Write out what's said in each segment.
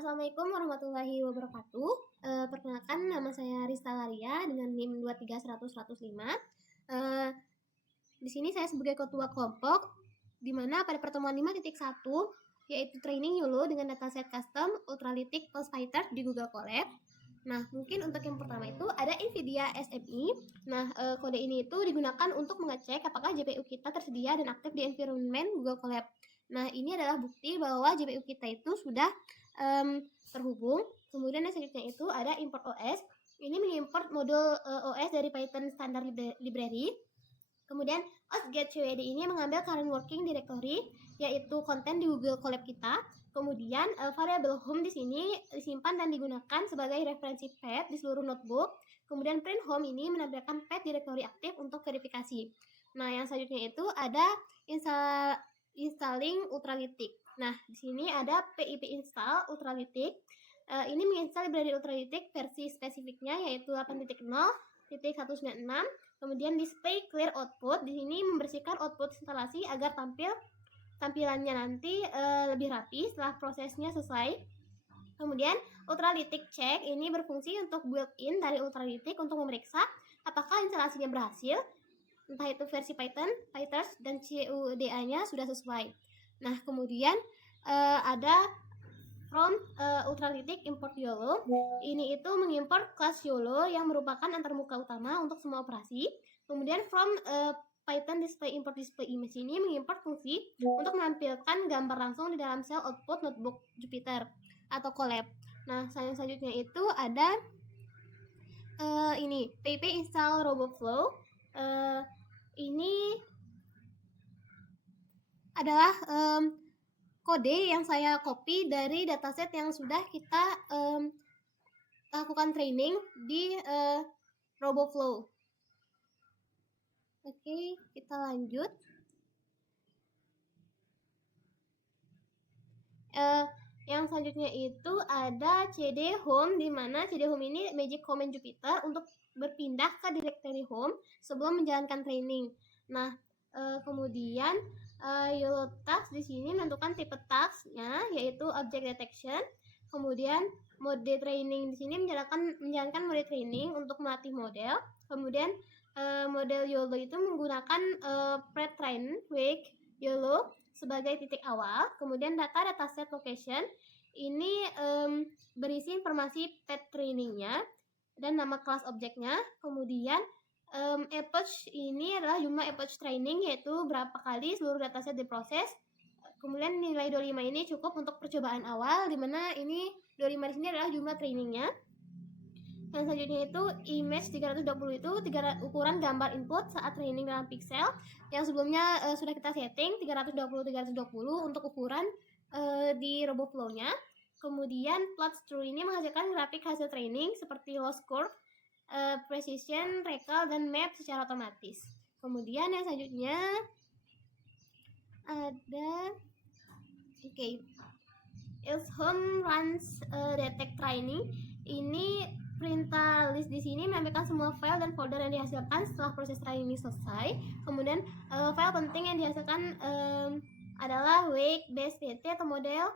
Assalamualaikum warahmatullahi wabarakatuh. Perkenalkan, nama saya Rista Laria dengan NIM 23100-105. Di sini saya sebagai ketua kelompok, di mana pada pertemuan 5.1 yaitu training YOLO dengan dataset custom Ultralytic Pulse Fighter di Google Colab. Nah, mungkin untuk yang pertama itu ada NVIDIA SMI. Nah, kode ini itu digunakan untuk mengecek apakah GPU kita tersedia dan aktif di environment Google Colab. Nah, ini adalah bukti bahwa GPU kita itu sudah terhubung. Kemudian yang selanjutnya itu ada import OS. Ini mengimport modul OS dari Python standard library. Kemudian OS-get-cwd ini mengambil current working directory, yaitu konten di Google Colab kita. Kemudian variabel home di sini disimpan dan digunakan sebagai referensi path di seluruh notebook. Kemudian print home ini menampilkan path directory aktif untuk verifikasi. Nah, yang selanjutnya itu ada installing Ultralytic. Nah, di sini ada pip install Ultralytic. Ini menginstal library Ultralytic versi spesifiknya yaitu 8.0.196. Kemudian display clear output. Di sini membersihkan output instalasi agar tampilannya nanti lebih rapi setelah prosesnya selesai. Kemudian Ultralytic check ini berfungsi untuk built-in dari Ultralytic untuk memeriksa apakah instalasinya berhasil, entah itu versi Python, PyTorch, dan CUDA-nya sudah sesuai. Nah, kemudian ada from Ultralytic import YOLO. Ini itu mengimport kelas YOLO yang merupakan antarmuka utama untuk semua operasi. Kemudian from Python display import display image ini mengimport fungsi untuk menampilkan gambar langsung di dalam sel output notebook Jupyter atau Colab. Nah, selanjutnya itu ada ini pip install RoboFlow. Ini adalah kode yang saya copy dari dataset yang sudah kita lakukan training di RoboFlow. Oke, kita lanjut. Yang selanjutnya itu ada CD Home, di mana CD Home ini magic command Jupyter untuk berpindah ke directory home sebelum menjalankan training. Nah, kemudian YOLO task di sini menentukan tipe tasknya yaitu object detection. Kemudian mode training di sini menjalankan mode training untuk melatih model. Kemudian model YOLO itu menggunakan pre-train wake YOLO sebagai titik awal. Kemudian dataset location ini berisi informasi path trainingnya dan nama kelas objeknya. Kemudian epoch ini adalah jumlah epoch training, yaitu berapa kali seluruh dataset diproses. Kemudian nilai 25 ini cukup untuk percobaan awal, dimana ini 25 di sini adalah jumlah trainingnya. Yang selanjutnya itu image 320 itu ukuran gambar input saat training dalam pixel. Yang sebelumnya sudah kita setting 320 untuk ukuran di RoboFlow-nya. Kemudian plot true ini menghasilkan grafik hasil training seperti loss curve, precision, recall, dan map secara otomatis. Kemudian yang selanjutnya ada else home runs detect training. Ini perintah list di sini menampilkan semua file dan folder yang dihasilkan setelah proses training selesai. Kemudian file penting yang dihasilkan adalah wake, base, pt atau model,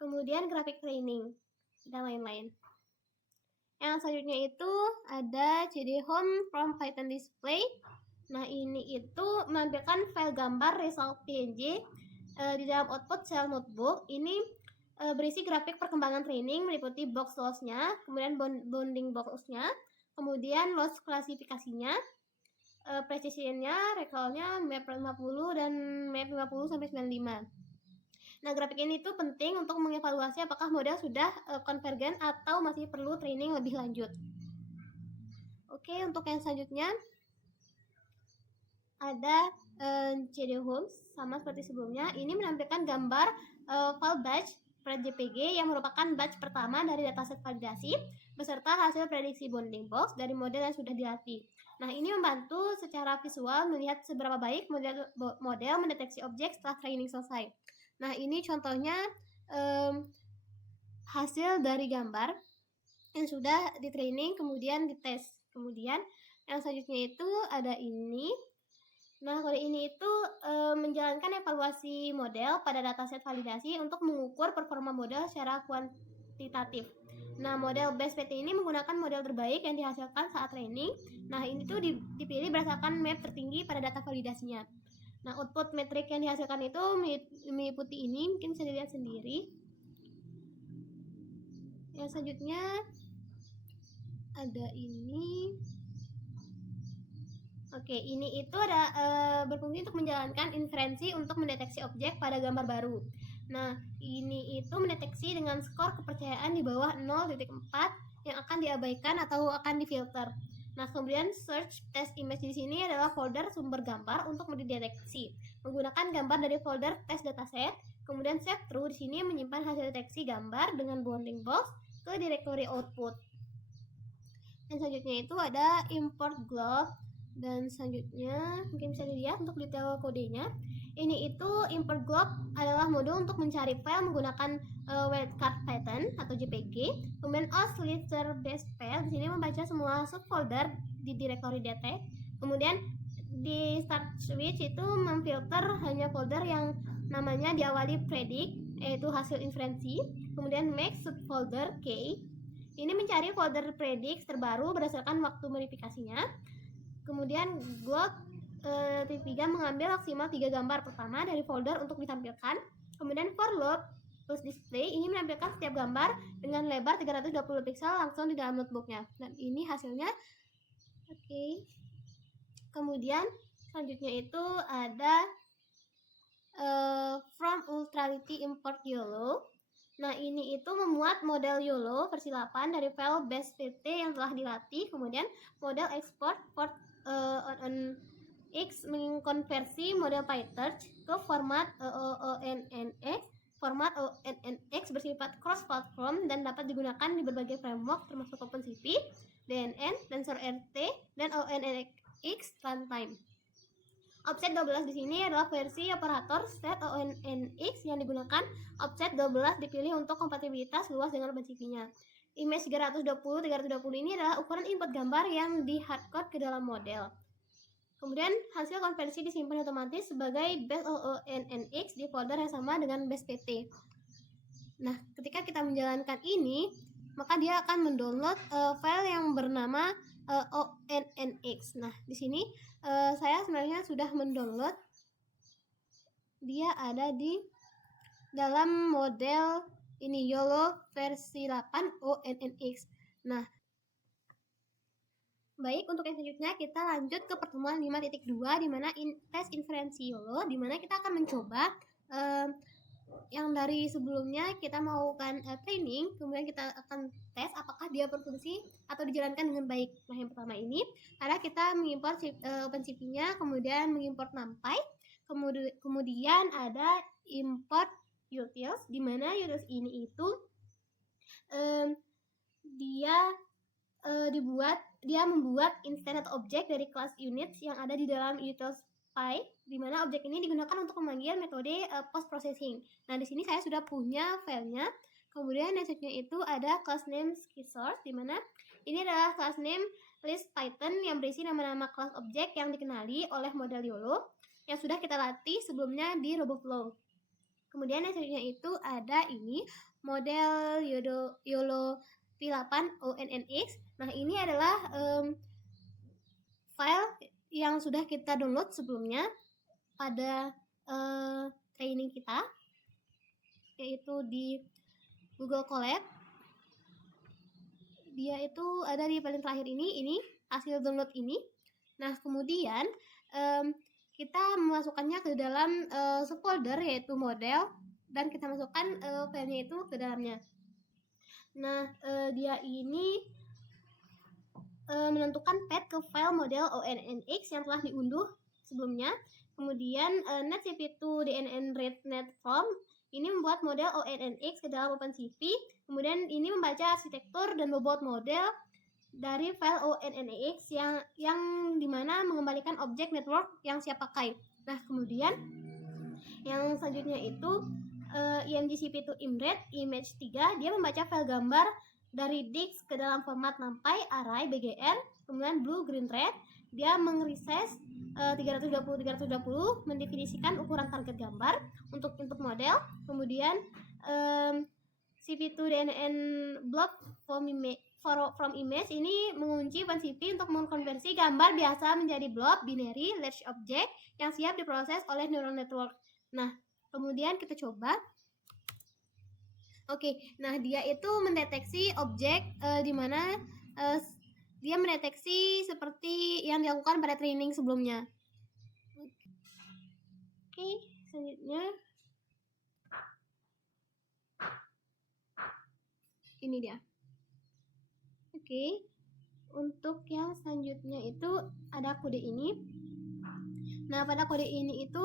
kemudian grafik training dan lain-lain. Yang selanjutnya itu ada cd home from Python display. Nah, ini itu menampilkan file gambar result png di dalam output shell notebook. Ini berisi grafik perkembangan training meliputi box loss-nya, kemudian bounding box-nya, kemudian loss klasifikasinya, precision-nya, recall-nya, map 50 dan map 50 sampai 95. Nah, grafik ini tuh penting untuk mengevaluasi apakah model sudah konvergen atau masih perlu training lebih lanjut. Oke, untuk yang selanjutnya ada CD Home sama seperti sebelumnya. Ini menampilkan gambar file batch .jpg yang merupakan batch pertama dari dataset validasi beserta hasil prediksi bounding box dari model yang sudah dilatih. Nah, ini membantu secara visual melihat seberapa baik model mendeteksi objek setelah training selesai. Nah, ini contohnya hasil dari gambar yang sudah di training kemudian dites. Kemudian yang selanjutnya itu ada ini Nah, kode ini itu menjalankan evaluasi model pada dataset validasi untuk mengukur performa model secara kuantitatif. Nah, model BEST-PT ini menggunakan model terbaik yang dihasilkan saat training. Nah, ini tuh dipilih berdasarkan map tertinggi pada data validasinya. Nah, output metrik yang dihasilkan itu meliputi ini, mungkin bisa dilihat sendiri. Yang selanjutnya ada ini. Oke, ini itu ada berfungsi untuk menjalankan inferensi untuk mendeteksi objek pada gambar baru. Nah, ini itu mendeteksi dengan skor kepercayaan di bawah 0.4 yang akan diabaikan atau akan difilter. Nah, kemudian search test image di sini adalah folder sumber gambar untuk mendeteksi menggunakan gambar dari folder test dataset. Kemudian save true di sini menyimpan hasil deteksi gambar dengan bounding box ke directory output. Dan selanjutnya itu ada import globe. Dan selanjutnya mungkin bisa dilihat untuk detail kodenya. Ini itu import globe adalah modul untuk mencari file menggunakan wildcard pattern atau JPG. Kemudian oscillator base file di sini membaca semua subfolder di directory detect. Kemudian di start switch itu memfilter hanya folder yang namanya diawali predict, yaitu hasil inferensi. Kemudian make subfolder K ini mencari folder predict terbaru berdasarkan waktu verifikasinya. Kemudian globe T3 mengambil maksimal 3 gambar pertama dari folder untuk ditampilkan. Kemudian for load plus display ini menampilkan setiap gambar dengan lebar 320 pixel langsung di dalam notebooknya. Dan ini hasilnya. Oke. Kemudian selanjutnya itu ada from Ultrality import YOLO. Nah, ini itu memuat model YOLO versi 8 dari file BEST-PT yang telah dilatih. Kemudian model export for ONNX mengkonversi model PyTorch ke format ONNX. Format ONNX bersifat cross-platform dan dapat digunakan di berbagai framework termasuk OpenCV, DNN, TensorRT, dan ONNX runtime. Offset 12 di sini adalah versi operator set ONNX yang digunakan. Offset 12 dipilih untuk kompatibilitas luas dengan OpenCV-nya. Image 320 ini adalah ukuran input gambar yang di hardcode ke dalam model. Kemudian hasil konversi disimpan otomatis sebagai base ONNX di folder yang sama dengan base PT. Nah, ketika kita menjalankan ini, maka dia akan mendownload file yang bernama ONNX. Nah, di sini saya sebenarnya sudah mendownload. Dia ada di dalam model ini YOLO versi 8 ONNX. Nah, baik, untuk yang selanjutnya kita lanjut ke pertemuan 5.2 di mana tes inferensi YOLO, di mana kita akan mencoba yang dari sebelumnya kita melakukan training, kemudian kita akan tes apakah dia berfungsi atau dijalankan dengan baik. Nah, yang pertama ini ada kita mengimport OpenCV-nya, kemudian mengimport NumPy, kemudian ada import utils, di mana utils ini itu dia membuat instance atau objek dari kelas units yang ada di dalam utils Py, di mana objek ini digunakan untuk memanggil metode post processing. Nah, di sini saya sudah punya filenya. Kemudian yang selanjutnya itu ada class name SkiSource, di mana ini adalah class name list Python yang berisi nama-nama kelas objek yang dikenali oleh model YOLO yang sudah kita latih sebelumnya di RoboFlow. Kemudian yang selanjutnya itu ada ini model YOLO V8 ONNX. Nah, ini adalah file yang sudah kita download sebelumnya pada training kita, yaitu di Google Colab. Dia itu ada di paling terakhir ini hasil download ini. Nah, kemudian kita memasukkannya ke dalam subfolder yaitu model, dan kita masukkan filenya itu ke dalamnya. Nah, dia ini menentukan path ke file model ONNX yang telah diunduh sebelumnya. Kemudian netcp2 DNN read net from ini membuat model ONNX ke dalam OpenCV. Kemudian ini membaca arsitektur dan bobot model dari file ONNX yang dimana mengembalikan objek network yang siap pakai. Nah, kemudian yang selanjutnya itu imgcp2 imread image 3, dia membaca file gambar dari disk ke dalam format NumPy array BGR, kemudian blue green red. dia mengreses 320 mendefinisikan ukuran target gambar untuk input model, kemudian CV2DNN block from image ini mengunci OpenCV untuk mengkonversi gambar biasa menjadi blob binary large object yang siap diproses oleh neural network. Nah, kemudian kita coba. Oke, nah dia itu mendeteksi objek di mana dia mendeteksi seperti yang dilakukan pada training sebelumnya. Oke, selanjutnya ini dia. Oke, untuk yang selanjutnya itu ada kode ini. Nah, pada kode ini itu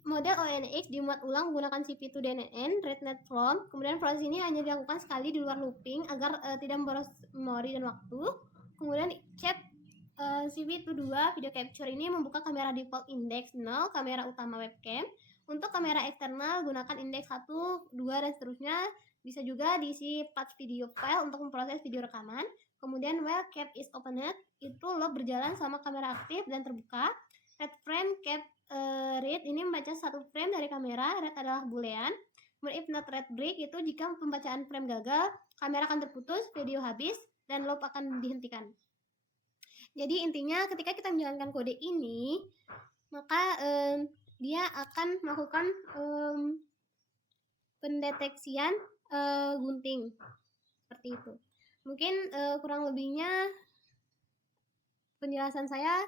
model ONNX dimuat ulang menggunakan CV2DNN RedNet from. Kemudian proses ini hanya dilakukan sekali di luar looping agar tidak memboros memori dan waktu. Kemudian chat CV22 video capture ini membuka kamera default index 0, kamera utama webcam. Untuk kamera eksternal gunakan indeks 1, 2 dan seterusnya. Bisa juga diisi path video file untuk memproses video rekaman. Kemudian while cap is opened, itu loop berjalan sama kamera aktif dan terbuka. Red frame cap read ini membaca satu frame dari kamera, red adalah boolean. Kemudian if not red break itu jika pembacaan frame gagal, kamera akan terputus, video habis, dan loop akan dihentikan. Jadi intinya ketika kita menjalankan kode ini, maka dia akan melakukan pendeteksian gunting seperti itu. Mungkin kurang lebihnya penjelasan saya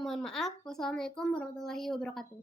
mohon maaf. Wassalamualaikum warahmatullahi wabarakatuh.